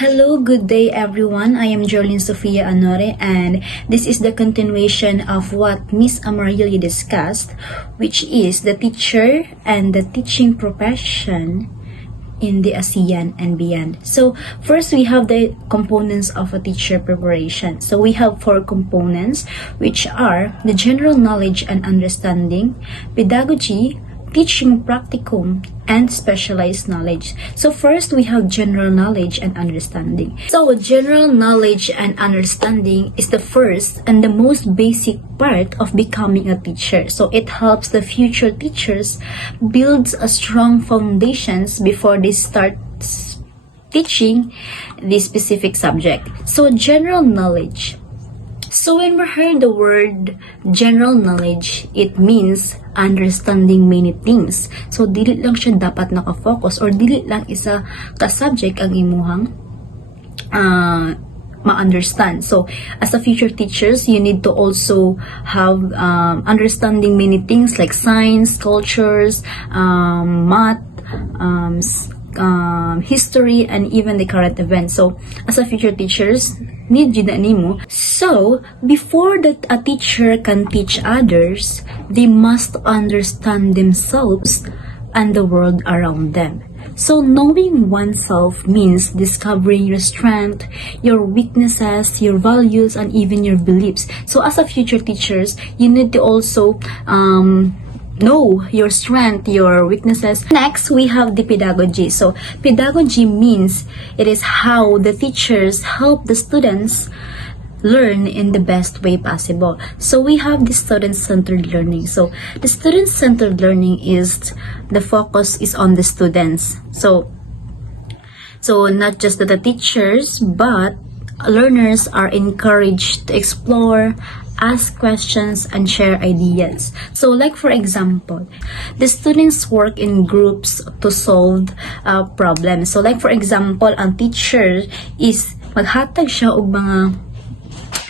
Hello, good day everyone. I am Jolene Sofia Anore and this is the continuation of what Miss Amarillo discussed, which is the teacher and the teaching profession in the ASEAN and beyond. So first we have the components of a teacher preparation. So we have four components, which are the general knowledge and understanding, pedagogy, teaching practicum, and specialized knowledge. So first, we have general knowledge and understanding. So general knowledge and understanding is the first and the most basic part of becoming a teacher. So it helps the future teachers build a strong foundations before they start teaching this specific subject. So general knowledge. So when we heard the word general knowledge, it means understanding many things. So dili lang siya dapat nakafocus or dili lang isa ka-subject ang imuhang ma-understand. So as a future teachers, you need to also have understanding many things like science, cultures, math, history, and even the current events. So as a future teachers, need yun na nimo. So before that a teacher can teach others, they must understand themselves and the world around them. So knowing oneself means discovering your strength, your weaknesses, your values, and even your beliefs. So as a future teachers, you need to also know your strength, your weaknesses. Next, we have the pedagogy. So pedagogy means it is how the teachers help the students learn in the best way possible. So we have the student-centered learning. So the student-centered learning is the focus is on the students. So not just the teachers, but learners are encouraged to explore, ask questions, and share ideas. So like for example, the students work in groups to solve problems. So like for example, ang teacher is maghatag siya og mga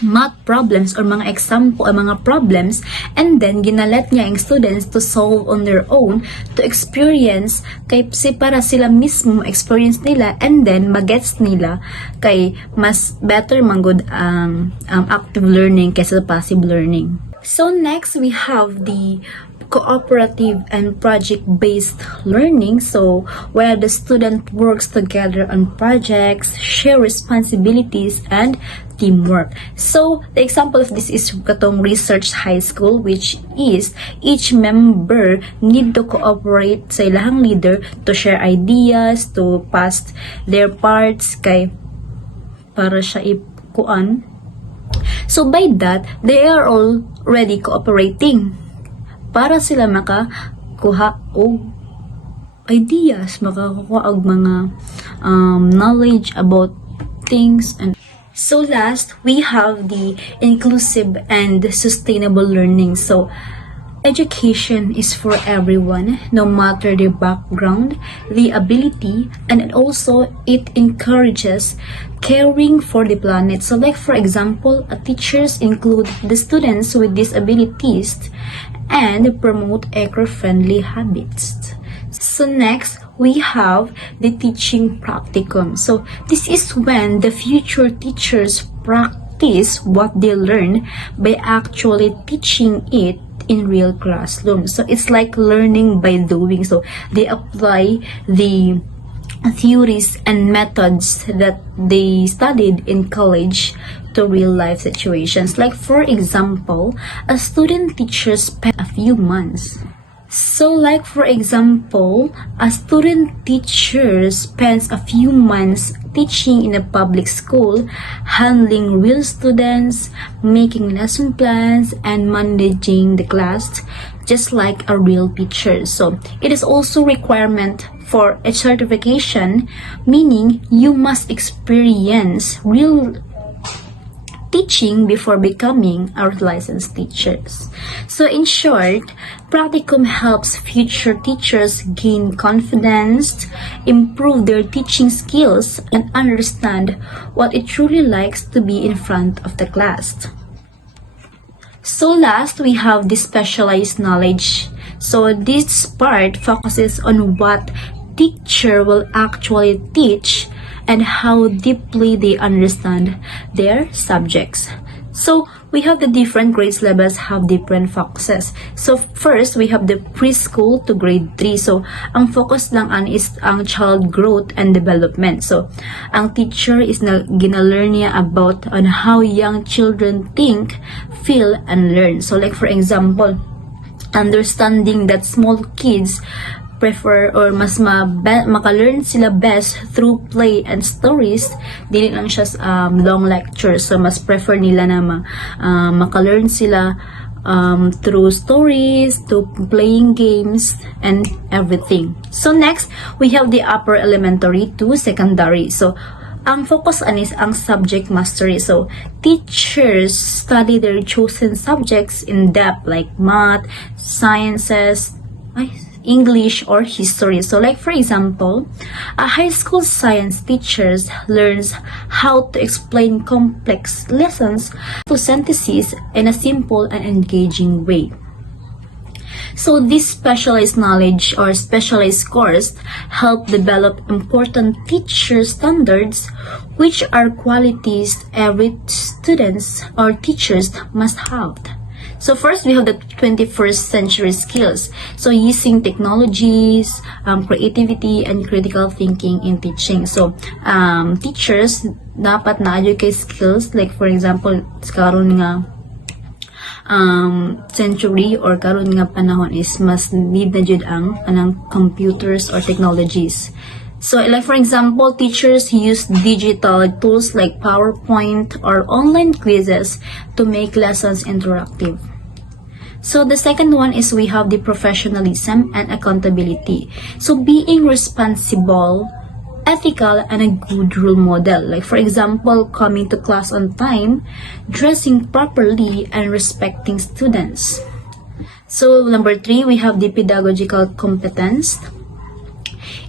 math problems or mga example o mga problems, and then ginalet niya ang students to solve on their own, to experience kay para sila mismo experience nila, and then magets nila kay mas better manggod ang active learning kaysa passive learning. So next, we have the cooperative and project-based learning. So where the student works together on projects, share responsibilities, and teamwork. So the example of this is katong research high school, which is each member need to cooperate sa ilahang leader to share ideas, to pass their parts kay para siya ikuan. So by that, they are already cooperating para sila makakuha og ideas, makakuha og mga knowledge about things. And so last, we have the inclusive and sustainable learning. So education is for everyone, no matter their background, the ability, and also it encourages caring for the planet. So like for example, teachers include the students with disabilities and promote eco-friendly habits. So next, we have the teaching practicum. So this is when the future teachers practice what they learn by actually teaching it in real classroom. So it's like learning by doing. So they apply the theories and methods that they studied in college to real life situations. Like for example, a student teacher spent a few months. So like for example, a student teacher spends a few months teaching in a public school, handling real students, making lesson plans, and managing the class just like a real teacher. So it is also requirement for a certification, meaning you must experience real teaching before becoming our licensed teachers. So in short, practicum helps future teachers gain confidence, improve their teaching skills, and understand what it truly likes to be in front of the class. So last, we have the specialized knowledge. So this part focuses on what teacher will actually teach and how deeply they understand their subjects. So we have the different grades levels have different focuses. So first, we have the preschool to grade 3. So ang focus lang is ang child growth and development. So ang teacher is gina-learn niya about on how young children think, feel, and learn. So like for example, understanding that small kids prefer or mas maka-learn sila best through play and stories, dili lang siya long lectures. So mas prefer nila na maka-learn sila through stories, to playing games, and everything. So next, we have the upper elementary to secondary. So ang focus is ang subject mastery. So teachers study their chosen subjects in depth like math, sciences, English, or history. So like for example, a high school science teacher learns how to explain complex lessons to synthesis in a simple and engaging way. So this specialized knowledge or specialized course help develop important teacher standards, which are qualities every students or teachers must have. So first, we have the 21st century skills. So using technologies, creativity, and critical thinking in teaching. So teachers dapat na-educate skills like for example, karon nga century or karon nga panahon is mas need na jud ang computers or technologies. So like for example, teachers use digital tools like PowerPoint or online quizzes to make lessons interactive. So the second one is we have the professionalism and accountability. So being responsible, ethical, and a good role model. Like for example, coming to class on time, dressing properly, and respecting students. So number 3, we have the pedagogical competence.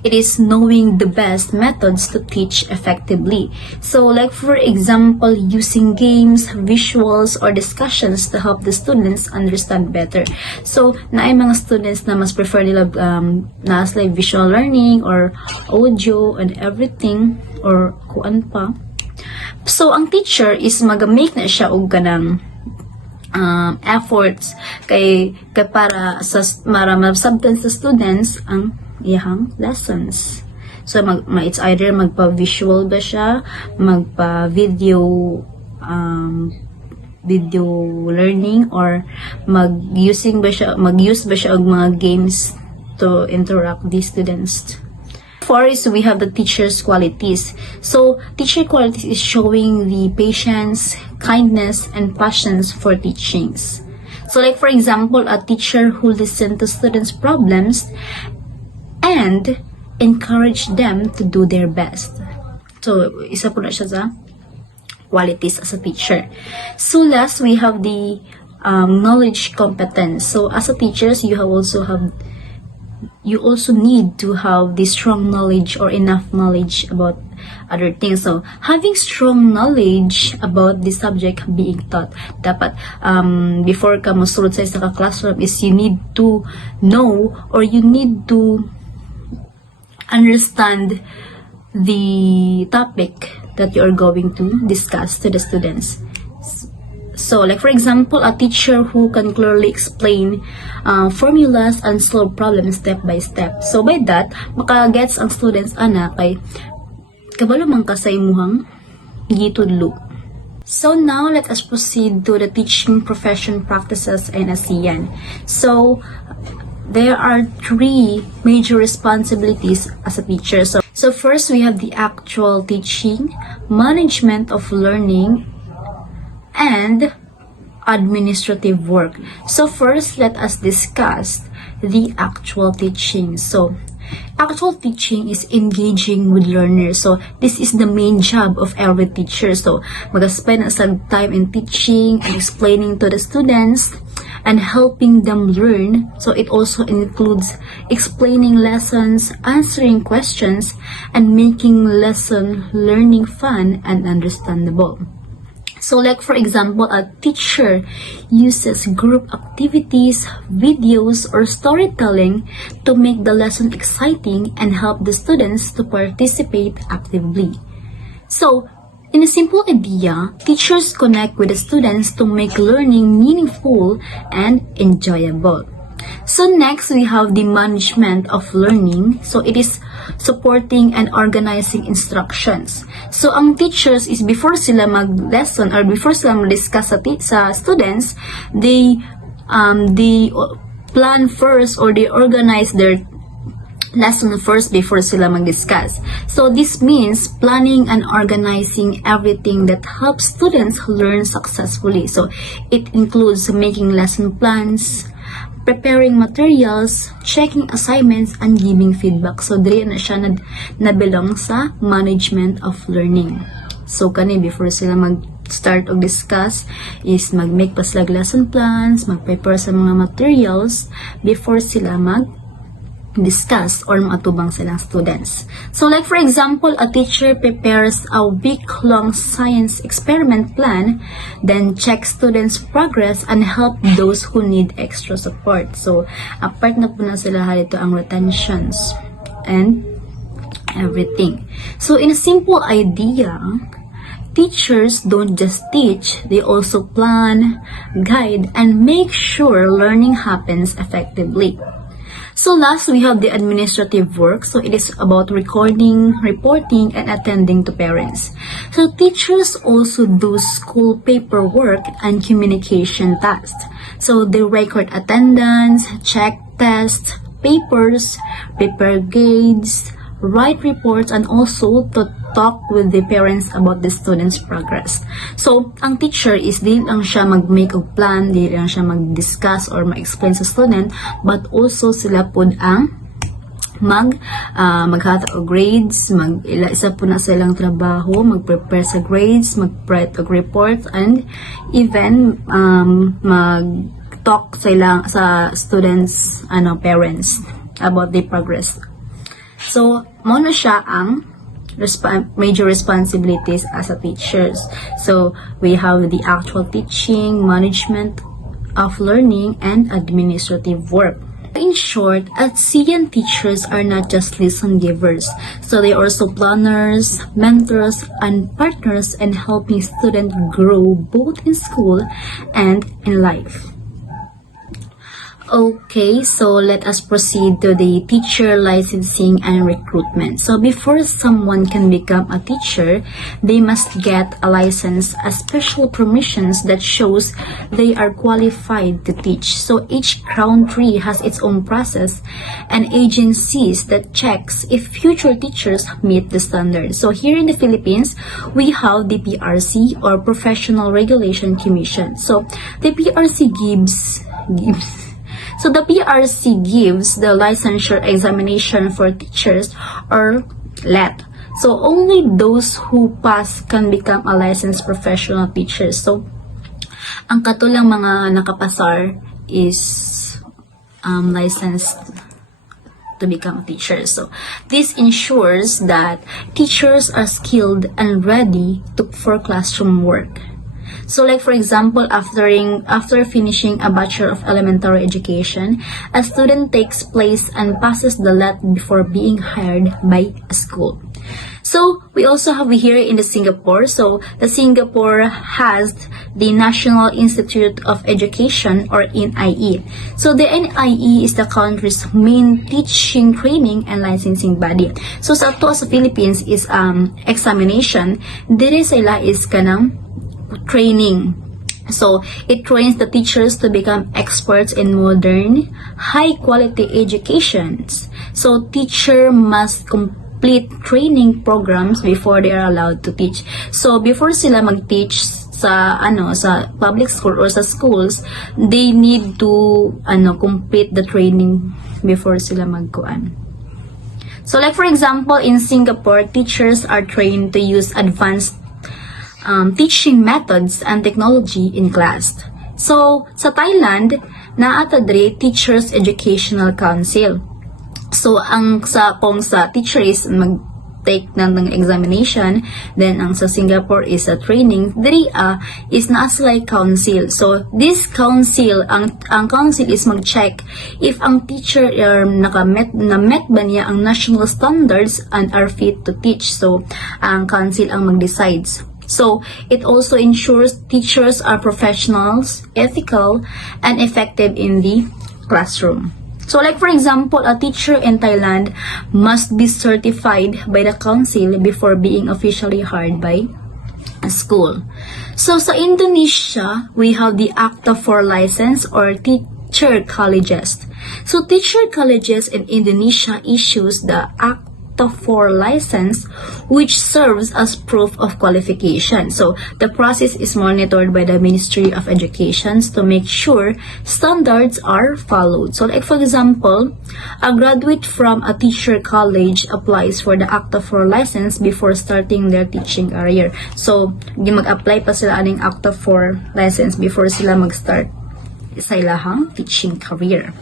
It is knowing the best methods to teach effectively. So like for example, using games, visuals, or discussions to help the students understand better. So naay mga students na mas prefer nila like visual learning or audio and everything or kuan pa. So ang teacher is magamake na siya og kanang efforts kay para sa ma-substance sa students ang iyang lessons. So it's either magpa-visual ba siya, magpa-video video learning, or mag-use ba siya og mga games to interact with students. 4 is we have the teacher's qualities. So teacher qualities is showing the patience, kindness, and passions for teachings. So like for example, a teacher who listens to students' problems and encourage them to do their best. So, isa po na siya sa qualities as a teacher. So, last, we have the knowledge competence. So, as a teachers, you also need to have the strong knowledge or enough knowledge about other things. So, having strong knowledge about the subject being taught, dapat before ka mosulod sa isa ka classroom is you need to know or you need to understand the topic that you are going to discuss to the students. So, like for example, a teacher who can clearly explain formulas and solve problems step by step. So, by that, makagets ang students kay kabalo man ka sa imuhang gitudlo. So, now let us proceed to the teaching profession practices in ASEAN. So, there are 3 major responsibilities as a teacher. So first, we have the actual teaching, management of learning, and administrative work. So first, let us discuss the actual teaching. So actual teaching is engaging with learners. So this is the main job of every teacher. So mag-spend some time in teaching and explaining to the students and helping them learn. So it also includes explaining lessons, answering questions, and making lesson learning fun and understandable. So like for example, a teacher uses group activities, videos, or storytelling to make the lesson exciting and help the students to participate actively. So, in a simple idea, teachers connect with the students to make learning meaningful and enjoyable. So next, we have the management of learning. So it is supporting and organizing instructions. So ang teachers is before sila mag-lesson or before sila mag-discuss sa students, they plan first or they organize their lesson first before sila mag-discuss. So this means planning and organizing everything that helps students learn successfully. So it includes making lesson plans, preparing materials, checking assignments, and giving feedback. So, dili na siya nabilong sa management of learning. So, kani before sila mag-start o discuss is mag-make pa sila lesson plans, mag-prepare sa mga materials before sila discuss or matubang silang students. So like for example, a teacher prepares a week-long science experiment plan, then checks students' progress and help those who need extra support. So apart na po na sila halito ang retentions and everything. So in a simple idea, teachers don't just teach, they also plan, guide, and make sure learning happens effectively. So last, we have the administrative work. So it is about recording, reporting, and attending to parents. So teachers also do school paperwork and communication tasks. So they record attendance, check tests, papers, prepare grades, write reports, and also to talk with the parents about the students' progress. So, ang teacher is di lang siya mag-make of plan, di lang siya mag-discuss or ma-explain sa student, but also sila po ang maghatag og grades, isa po na silang trabaho, mag-prepare sa grades, mag-write og reports, and even mag-talk sila sa students, parents about the progress. So, muna siya ang major responsibilities as a teachers. So we have the actual teaching, management of learning, and administrative work. In short, ASEAN teachers are not just lesson givers, so they are also planners, mentors, and partners in helping students grow both in school and in life. Okay, so let us proceed to the teacher licensing and recruitment. So before someone can become a teacher, they must get a license, a special permissions that shows they are qualified to teach. So each country has its own process and agencies that checks if future teachers meet the standards. So here in the Philippines, we have the PRC or Professional Regulation Commission. So the PRC gives the licensure examination for teachers or LET. So only those who pass can become a licensed professional teacher. So ang katulang mga nakapasar is licensed to become a teacher. So this ensures that teachers are skilled and ready for classroom work. So like for example, after finishing a Bachelor of Elementary Education, a student takes place and passes the LET before being hired by a school. So we also have here in the Singapore. So the Singapore has the National Institute of Education or NIE. So the NIE is the country's main teaching, training, and licensing body. So sa ato sa Philippines is examination. Diri sila is kanang training. So it trains the teachers to become experts in modern, high-quality educations. So teacher must complete training programs before they are allowed to teach. So before sila mag-teach sa public school or sa schools, they need to complete the training before sila magkuan. So like for example, in Singapore, teachers are trained to use advanced teaching methods and technology in class. So, sa Thailand, naata dre Teachers Educational Council. So, kung sa teacher is take ng examination. Then ang sa Singapore is a training. Diri is na like council. So this council, ang council is mag-check if ang teacher met ba niya ang national standards and are fit to teach. So ang council ang mag-decides. So, it also ensures teachers are professionals, ethical, and effective in the classroom. So, like for example, a teacher in Thailand must be certified by the council before being officially hired by a school. So, sa Indonesia, we have the ACTA for license or teacher colleges. So, teacher colleges in Indonesia issues the ACTA for license, which serves as proof of qualification. So the process is monitored by the Ministry of Education to make sure standards are followed. So like for example, a graduate from a teacher college applies for the ACTA for license before starting their teaching career. So mag-apply pa sila aning ACTA for license before sila mag-start sa ilahang teaching career.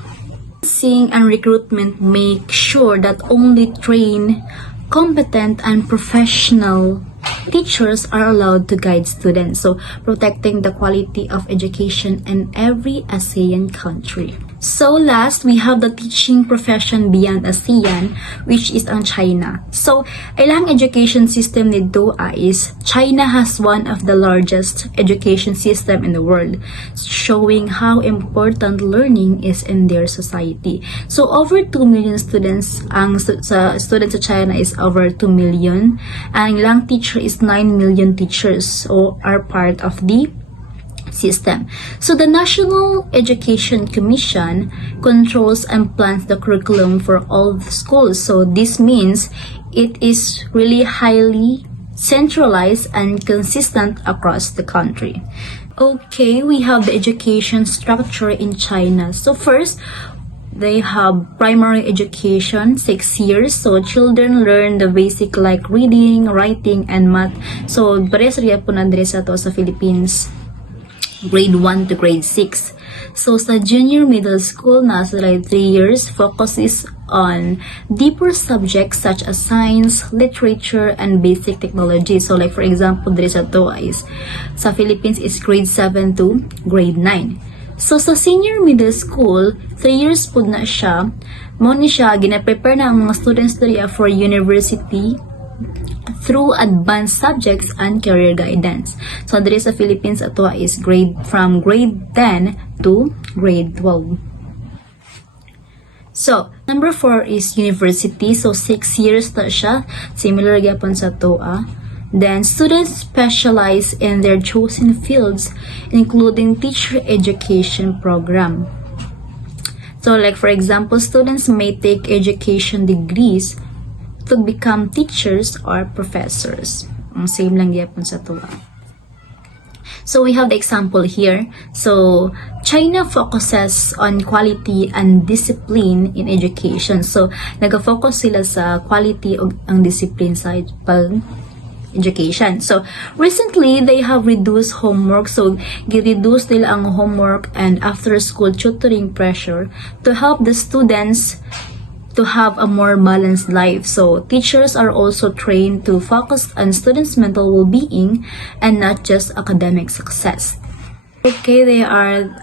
And recruitment make sure that only trained, competent, and professional teachers are allowed to guide students, so protecting the quality of education in every ASEAN country. So last, we have the teaching profession beyond ASEAN, which is ang China. So, ilang education system nito is China has one of the largest education system in the world, showing how important learning is in their society. So, over 2 million students, ang students sa China is over 2 million. Ang ilang teacher is 9 million teachers, so are part of the system. So the National Education Commission controls and plans the curriculum for all the schools. So this means it is really highly centralized and consistent across the country. Okay, we have the education structure in China. So first, they have primary education, 6 years. So, children learn the basic like reading, writing, and math. So, pares rin po nandre sa to sa Philippines, grade 1 to grade 6. So, sa junior middle school, nasa 3 years, focuses on deeper subjects such as science, literature, and basic technology. So, like for example, dre sa to is, sa Philippines is grade 7 to grade 9. So, sa senior middle school, 3 years po na siya. Mo ni siya, gina-prepare na ang mga students dali for university through advanced subjects and career guidance. So, dali sa Philippines, ito is from grade 10 to grade 12. So, number 4 is university. So, 6 years na siya. Similar gyapon sa TOA. Then, students specialize in their chosen fields, including teacher education program. So, like for example, students may take education degrees to become teachers or professors. Same lang yapon sa tuwa. So, we have the example here. So, China focuses on quality and discipline in education. So, nag-focus sila sa quality o ang discipline sa education. So, recently, they have reduced homework. So, gi-reduce nila ang homework and after-school tutoring pressure to help the students to have a more balanced life. So, teachers are also trained to focus on students' mental well-being and not just academic success. Okay, there are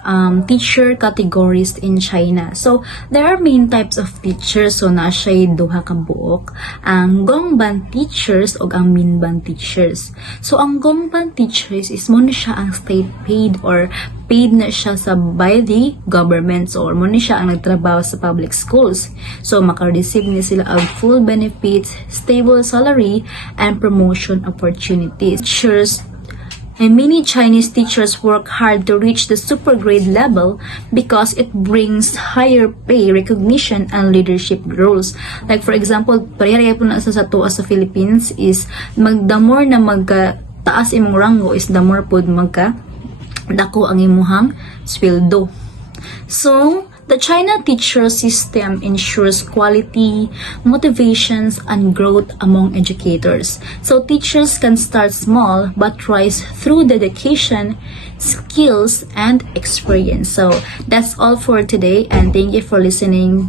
teacher categories in China. So, there are main types of teachers. So, nasa'y duha ka buok. Ang gongban teachers o ang minban teachers. So, ang gongban teachers is muna siya ang state paid or paid na siya by the government. So, muna siya ang nagtrabaho sa public schools. So, makareceive niya sila ang full benefits, stable salary, and promotion opportunities. Teachers and many Chinese teachers work hard to reach the super grade level because it brings higher pay, recognition, and leadership roles. Like for example, parehara po na sa tuwa sa Philippines is the more na magka-taas imong rango is the more po dako ang imuhang sweldo. So, the China teacher system ensures quality, motivations, and growth among educators. So teachers can start small but rise through dedication, skills, and experience. So that's all for today, and thank you for listening.